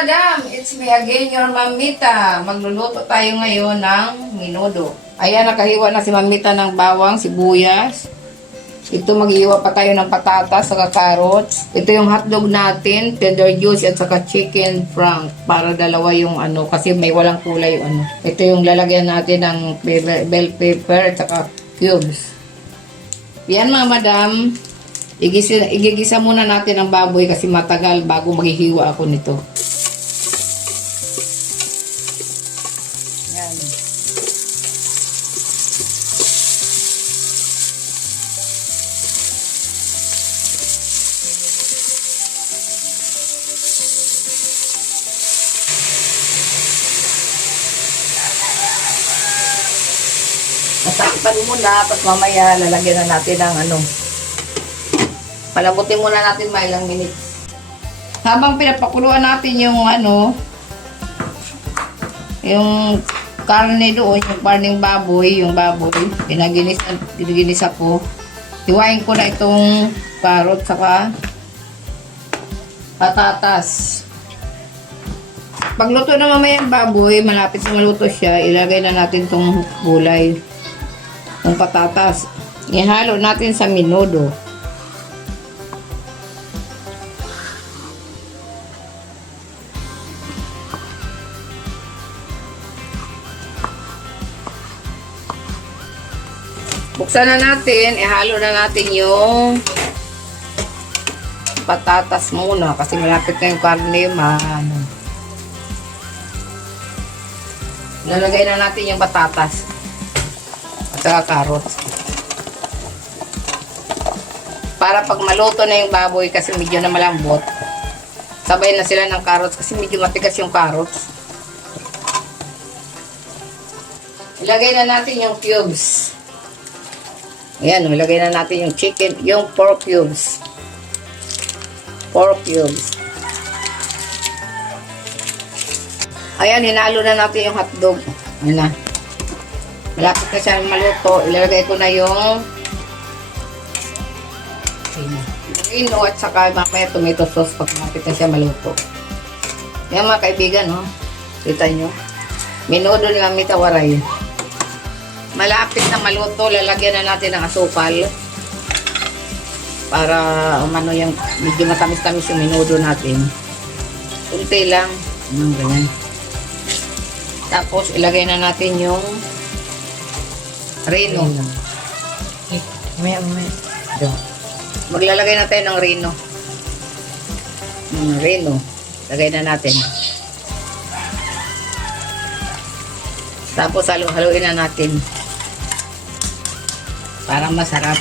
madam! It's me again, your Mamita. Magluluto tayo ngayon ng menudo. Ayan, nakahiwa na si Mamita ng bawang, sibuyas. Ito, maghiwa pa tayo ng patatas, saka carrots. Ito yung hotdog natin, cheddar juice, at saka chicken frank. Para dalawa yung ano, kasi may walang kulay yung ano. Ito yung lalagyan natin ng bell pepper, at saka cubes. Yan mga madam. Igigisa muna natin ang baboy kasi matagal bago maghihiwa ako nito. Yan. Masakpan muna, tapos mamaya lalagyan na natin ng ano. Palabutin muna natin may ilang minutes. Habang pinapakuluan natin yung ano, yung karne doon, yung karneng baboy, giniginisa ko. Hiwain ko na itong carrot saka patatas. Pagluto na mamaya yung baboy, malapit na maluto siya, ilagay na natin itong gulay, itong patatas. Ihalo natin sa menudo. Buksan na natin, ihalo na natin yung patatas muna kasi malapit na yung karne, Lalagay na natin yung patatas at saka carrots. Para pag maluto na yung baboy kasi medyo na malambot, sabay na sila ng carrots kasi medyo matigas yung carrots. Ilagay na natin yung cubes. Ayan, ilagay na natin yung chicken, yung pork cubes. Pork cubes. Ayan, hinalo na natin yung hotdog. Ayan na. Malapit na siya maluto. Ilagay ko na yung rino at saka mamaya tomato sauce pag malapit na siya maluto. Ayan mga kaibigan, oh. Kita nyo. Menudo ni Mamita Waray. Malapit na maluto, lalagyan na natin ng asukal para umano yung medyo matamis-tamis yung menudo natin. Kunti lang, ganyan. Tapos ilagay na natin yung rino. Maglalagay na tayo ng rino. Rino. Lagay na natin. Tapos haluin na natin. Para masarap.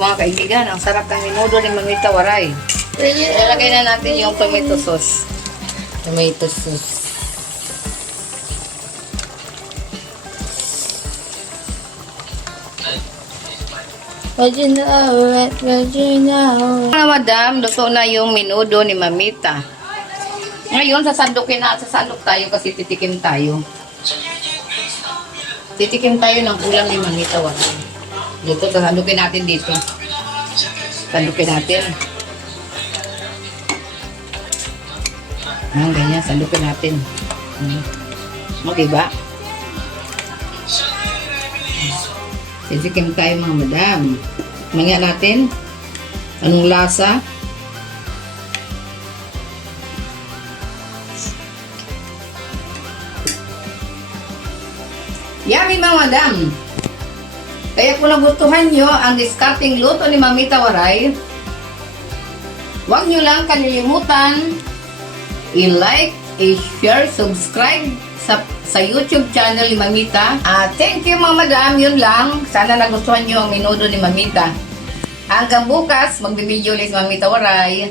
Mga kaibigan, ang sarap ng menudo ni Mamita Waray. Ilagay na natin yung tomato sauce. Tomato sauce. Madam, luto na yung menudo ni Mamita. Ngayon, sasandok tayo kasi titikim tayo. Titikim tayo ng ulam ni Mamita Waray. Dito, sasandukin natin dito. Sandukin natin. Ganyan, sandukin natin. Okay ba? Titikim tayo mga madam. Mangya natin. Anong lasa? Yummy mga madam! Kaya kung nagustuhan nyo ang discarding luto ni Mamita Waray, huwag nyo lang kalilimutan i-like, i-share, subscribe sa YouTube channel ni Mamita. Thank you mga madam, yun lang. Sana nagustuhan nyo ang menudo ni Mamita. Hanggang bukas, magbibideo ulit si Mamita Waray.